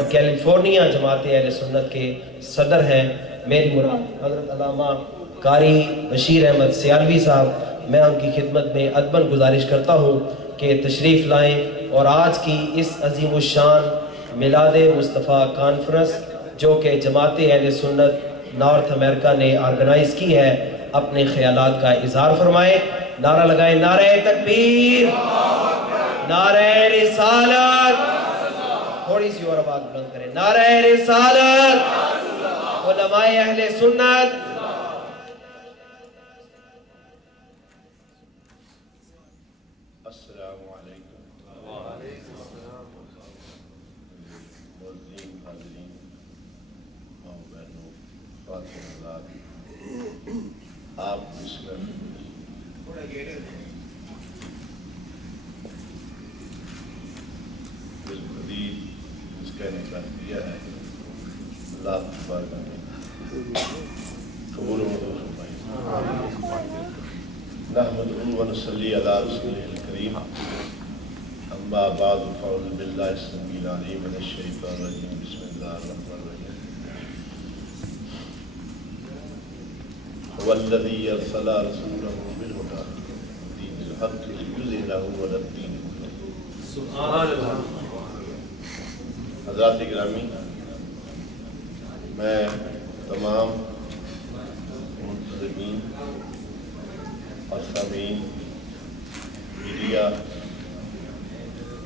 اور کیلیفورنیا جماعت اہل سنت کے صدر ہیں۔ میری مراد حضرت علامہ قاری بشیر احمد سیالوی صاحب، میں ان کی خدمت میں ادباً گزارش کرتا ہوں کہ تشریف لائیں اور آج کی اس عظیم الشان میلاد مصطفیٰ کانفرنس جو کہ جماعت اہل سنت نارتھ امریکہ نے آرگنائز کی ہے، اپنے خیالات کا اظہار فرمائیں۔ نعرہ لگائیں، نعرہ تکبیر، نعرہ رسالت، تھوڑی سی اور آواز بلند کریں، نعرہ رسالت، علماء اہل سنت۔ السلام علیکم معززین حاضرین، ماں بہنوں، خواتین حضرات، آپ اس میں بالخدید اس کا نکاح کیا ہے، اللہ تبارک قبول و منظور فرمائے۔ نحمدہ و نصلی علی رسولہ الکریم، اما بعد فاعوذ باللہ السمیع العلیم من الشیطان الرجیم، بسم اللہ الرحمن الرحیم۔ والذی ارسل رسولہ بالہدی ودین الحق لیظہرہ علی الدین کلہ۔ سبحان اللہ۔ حضرات گرامی، میں تمام منتظمین اور سامعین، میڈیا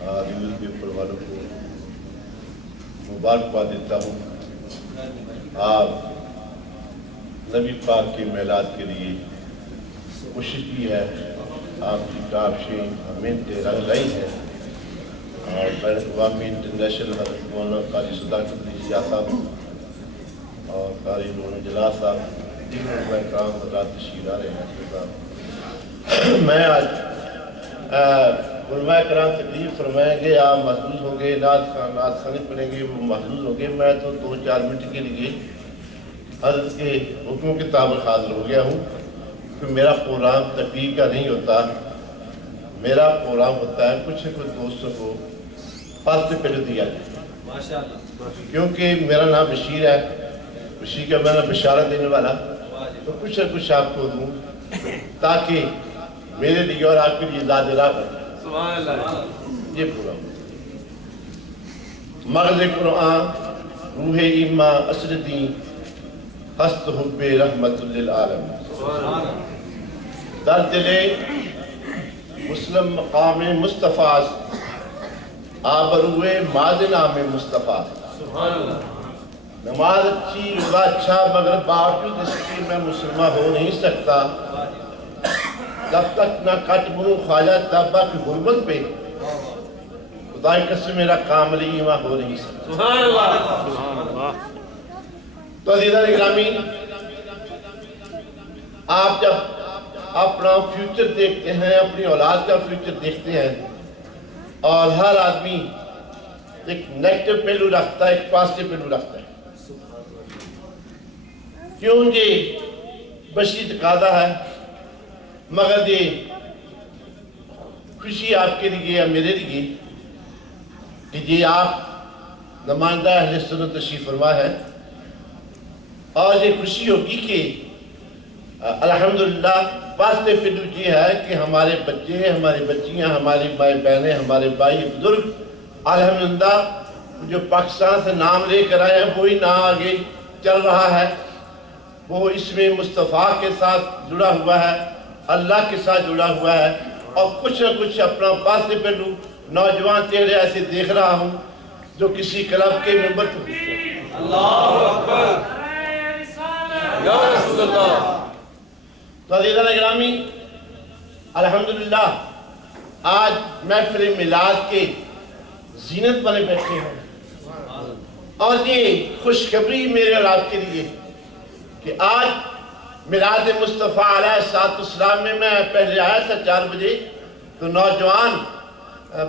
اور نیوز پیپر والوں کو مبارکباد دیتا ہوں۔ آپ نبی پاک کے میلاد کے لیے کوشش کی ہے، آپ کی کاوشیں ہمیں رنگ لائی ہیں، اور بین الاقوامی انٹرنیشنل حضرت مولانا قاری صداقت علی شاہ صاحب اور قاری نور جلال صاحب، دیگر علماء کرام حضرات تشریف آ رہے ہیں۔ میں آج علماء کرام تقریر فرمائیں گے، آپ محظوظ ہوں گے، نعت خوانی پڑھیں گے، وہ محظوظ ہوں گے۔ میں تو 2-4 منٹ کے لیے حضرت کے حکم کے تابع حاضر ہو گیا ہوں، کہ میرا پروگرام تقریر کا نہیں ہوتا، میرا پروگرام ہوتا ہے کچھ دوستوں کو پاس پہلے دیا جائے، کیونکہ میرا نام بشیر ہے، بشیر کا میرا بشارت دینے والا، تو کچھ نہ کچھ آپ کو دوں تاکہ میرے لیے اور آپ کے لیے زاد راہ بنے۔ یہ پورا مغز قرآن، روح ایمان، اصل دین، ہست حب رحمت للعالم، در دل مسلم مقام مصطفیٰ، آبروئے مازن نام مصطفیٰ۔ نماز اچھی، روزہ اچھا، مگر باوجود اس کی میں مسلمہ ہو نہیں سکتا جب تک نہ کٹ منہ خواجہ طبع کی غربت پہ خدائی قسم میرا کامل ایمان ہو نہیں سکتا۔ تو عزیزان گرامی، آپ جب اپنا فیوچر دیکھتے ہیں، اپنی اولاد کا فیوچر دیکھتے ہیں، اور ہر آدمی ایک نیگیٹو پہلو رکھتا ہے، ایک پازیٹو پہلو رکھتا ہے۔ کیوں جی بشری تقاضا ہے، مگر یہ خوشی آپ کے لیے یا میرے لیے کہ یہ آپ نمائندہ اہل سنت تشریف فرما ہے، اور یہ خوشی ہوگی کہ الحمدللہ پازیٹو پہلو یہ ہے کہ ہمارے بچے، ہماری بچیاں، ہماری مائیں بہنیں، ہمارے بھائی بزرگ الحمدللہ جو پاکستان سے نام لے کر آئے ہیں، وہی نام آگے چل رہا ہے، وہ اس میں مصطفیٰ کے ساتھ جڑا ہوا ہے، اللہ کے ساتھ جڑا ہوا ہے، اور کچھ نہ کچھ اپنا پازیٹو پہلو نوجوان چہرے ایسے دیکھ رہا ہوں جو کسی کلب کے ممبر کو اللہ اکبر یا رسول اللہ۔ تو عزیزان گرامی، الحمدللہ آج محفل میلاد کے زینت بنے بیٹھے ہیں، اور یہ خوشخبری میرے اور آپ کے لیے کہ آج میلاد مصطفیٰ علیہ السلام میں پہلے آیا تھا 4 بجے، تو نوجوان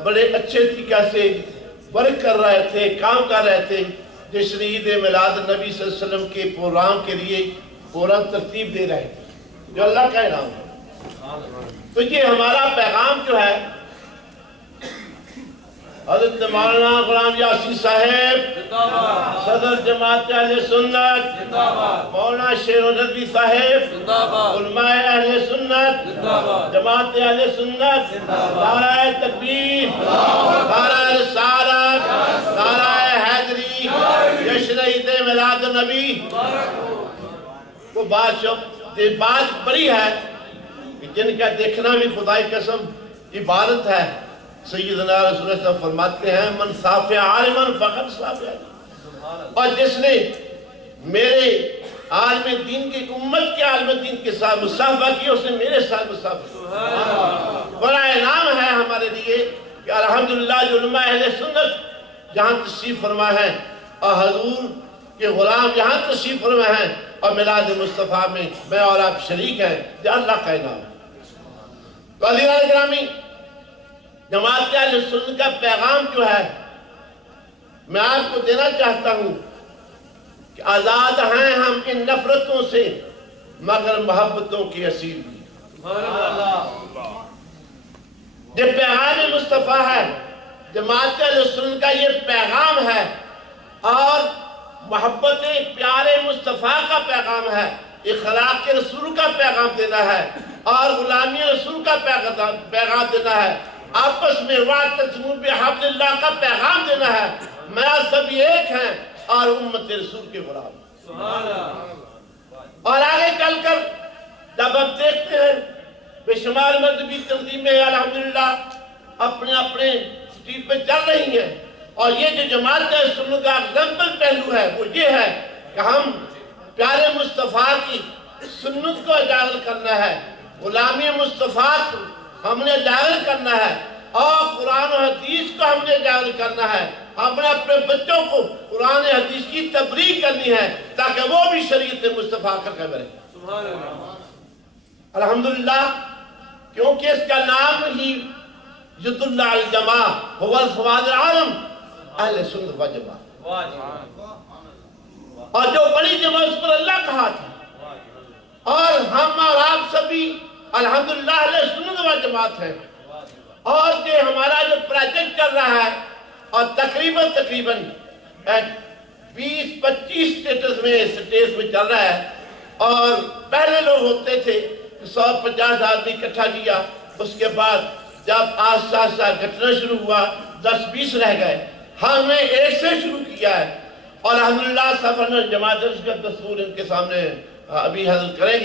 بڑے اچھے طریقہ سے ورک کر رہے تھے، کام کر رہے تھے، جشن عید میلاد نبی صلی اللہ علیہ وسلم کے پروگرام کے لیے پروگرام ترتیب دے رہے تھے، جو اللہ کا انعام ہے۔ تو یہ ہمارا پیغام جو ہے حضرت مولانا غلام یاسین صاحب صدر جماعت اہل سنت، مولانا شیر ندوی صاحب علماء اہل سنت، جماعت اہل سنت، نعرہ تکبیر، نعرہ رسالت، نعرہ حیدری، جشن عید میلاد النبی۔ وہ بات بڑی ہے کہ جن کا دیکھنا بھی خدائی قسم عبادت ہے۔ سیدنا رسول اللہ صلی اللہ علیہ وسلم فرماتے ہیں من صافع عالما فقط صافع، اور جس نے میرے عالم دین کی امت کے عالم دین کے ساتھ مصافحہ کی، اس نے میرے ساتھ مصافحہ۔ بڑا انعام ہے ہمارے لیے کہ الحمدللہ جو علماء اہل سنت جہاں تشریف فرما ہے اور حضور کے غلام یہاں تشریف فرما ہے اور میلاد مصطفیٰ میں میں اور آپ شریک ہیں، یہ اللہ کا انعام ہے۔ تو عزیزان گرامی، جماعت اہل سنت کا پیغام جو ہے میں آپ کو دینا چاہتا ہوں کہ آزاد ہیں ہم ان نفرتوں سے مگر محبتوں کی اسیر بھی۔ یہ پیغام مصطفیٰ ہے، جماعت اہل سنت کا یہ پیغام ہے، اور محبت پیارے مصطفیٰ کا پیغام ہے، اخلاق رسول کا پیغام دینا ہے، اور غلامی رسول کا پیغام دینا ہے، آپس میں واعتصموا بحبل اللہ کا پیغام دینا ہے۔ میں سب ایک ہیں اور امت رسول کے غلام۔ اور آگے چل کر جب ہم دیکھتے ہیں بے شمار مذہبی تنظیمیں الحمدللہ اپنے اپنے سٹیٹ پہ چل رہی ہیں، اور یہ جو جماعت ہے سنت کا ایگزامپل پہلو ہے وہ یہ ہے کہ ہم پیارے مصطفیٰ کی سنت کو اجاگر کرنا ہے، غلامی مصطفیٰ کو ہم نے اجاگر کرنا ہے، اور قرآن و حدیث کو ہم نے اجاگر کرنا ہے۔ ہم نے اپنے بچوں کو قرآن حدیث کی تبلیغ کرنی ہے تاکہ وہ بھی شریعت مصطفیٰ کر کے بڑھیں۔ الحمدللہ، کیونکہ اس کا نام ہی ید اللہ الجماع هو الفواد العالم اہل سنت و جماعت، اور جو بڑی جماعت اس پر اللہ کہا تھا، اور ہم اور آپ سبھی الحمدللہ اہل سنت و جماعت ہیں۔ اور یہ ہمارا جو پروجیکٹ چل رہا ہے اور تقریباً 20-25 سٹیٹس میں چل رہا ہے، اور پہلے لوگ ہوتے تھے 150 آدمی اکٹھا کیا، اس کے بعد جب آہستہ آہستہ گھٹنا شروع ہوا 10-20 رہ گئے، ہم نے ایک سے شروع کیا ہے، اور الحمدللہ سفر جماعت کا دستور ان کے سامنے ابھی حاضر کریں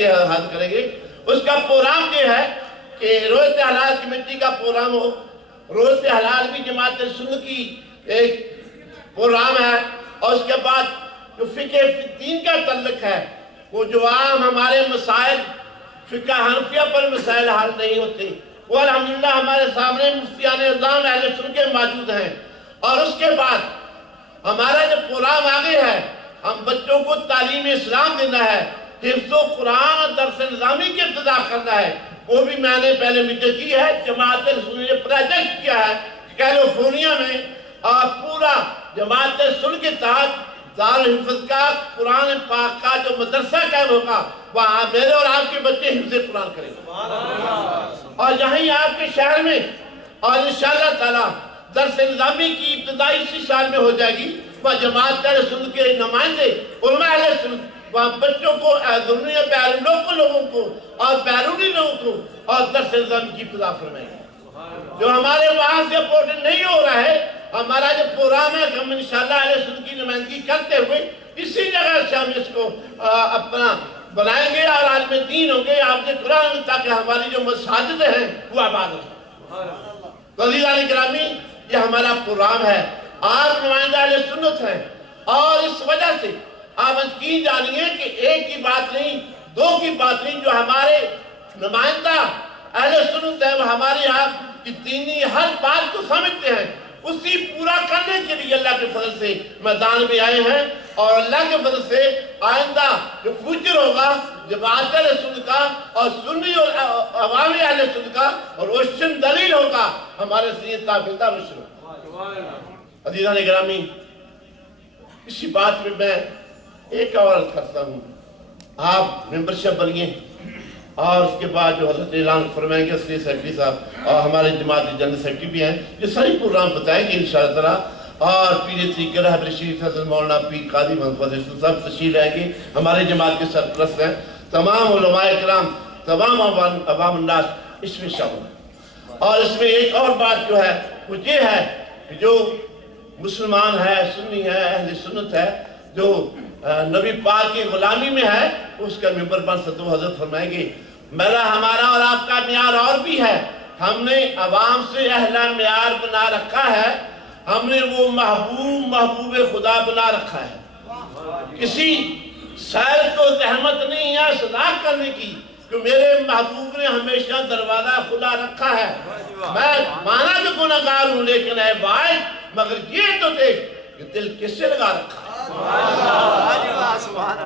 گے۔ اس کا پروگرام یہ ہے کہ روزہ حلال کمیٹی کا پروگرام ہو، روزہ حلال بھی جماعت سنت کی ایک پروگرام ہے، اور اس کے بعد جو فقہ دین کا تعلق ہے، وہ جو عام ہمارے مسائل فقہ حنفیہ پر مسائل حل نہیں ہوتے، وہ الحمدللہ ہمارے سامنے مفتیان اعظام اہل سنت کے موجود ہیں۔ اور اس کے بعد ہمارا جو پروگرام آگے ہے، ہم بچوں کو تعلیم اسلام دینا ہے، حفظ و قرآن اور درس نظامی کی ابتدا کرنا ہے، وہ بھی میں نے پہلے میٹنگ کی ہے۔ جماعت سنت نے پروجیکٹ کیا ہے کیلیفورنیا میں، اور پورا جماعت سنت کے تحت دارالحفظ کا قرآن پاک کا جو مدرسہ قائم ہوگا، وہاں میرے اور آپ کے بچے حفظ قرآن کریں گے، اور یہیں آپ کے شہر میں، اور انشاءاللہ تعالی درس نظامی کی ابتدائی اسی سال میں ہو جائے گی، وہ جماعت سنت کے نمائندے علماء اہل سنت وہاں بچوں کو، دنیا بیرون لوگوں کو اور بیرونی لوگوں کو اور درس نظامی کی ابتدا فرمائیں گے۔ جو ہمارے وہاں سے اپورٹنٹ نہیں ہو رہا ہے، ہمارا جو پروگرام ہے ہم انشاءاللہ اہل سنت کی نمائندگی کرتے ہوئے اسی جگہ سے ہم اس کو اپنا بنائیں گے اور عالم دین ہوں گے آپ کے قرآن، تاکہ ہماری جو مساجد ہیں وہ آباد ہوں۔ تو عزیزان گرامی، یہ ہمارا پروگرام ہے، آپ نمائندہ اہل سنت ہیں، اور اس وجہ سے آپ یقین جانیے کہ ایک کی بات نہیں، دو کی بات نہیں، جو ہمارے نمائندہ اہل سنت ہیں وہ ہماری آپ کی دینی ہر بات کو سمجھتے ہیں، اسی پورا کرنے کے لیے اللہ کے فضل سے میدان میں آئے ہیں، اور اللہ کے فضل سے آئندہ جو فیوچر ہوگا جماعت اہل سنت کا اور سنی اور عوامی اہل سنت کا اور روشن دلیل ہوگا ہمارے سے تابندہ روشن ہوگا۔ عزیزان گرامی، اسی بات میں ایک اور عرض کرتا ہوں، آپ ممبرشپ بنیے، اور اس کے بعد جو حضرت اعلان فرمائیں گے اسٹیٹ سیکرٹری صاحب اور ہمارے جماعت جنرل سیکرٹری بھی ہیں، یہ ساری پروگرام بتائیں گے انشاءاللہ تعالیٰ. اور پیر سیکر رہبر شریف حضرت مولانا پیر قاضی محمد فضل صاحب تشریف لائیں گے، ہمارے جماعت کے سرپرست ہیں. تمام علماء کرام، تمام عوام الناس اس میں شامل ہیں. اور اس میں ایک اور بات جو ہے وہ یہ ہے کہ جو مسلمان ہے، سنی ہے، اہل سنت ہے، جو نبی پاک کی غلامی میں ہے، اس کا ممبر بن سکتے وہ حضرت فرمائیں گے. میرا ہمارا اور آپ کا معیار اور بھی ہے. ہم نے عوام سے اہلا معیار بنا رکھا ہے، ہم نے وہ محبوب خدا بنا رکھا ہے. کسی سائل کو زحمت نہیں ہے صلاح کرنے کی کہ میرے محبوب نے ہمیشہ دروازہ کھلا رکھا ہے. میں مانا کہ گناہگار ہوں لیکن اے بھائی مگر یہ تو دیکھ کہ دل کس سے لگا رکھا ہے.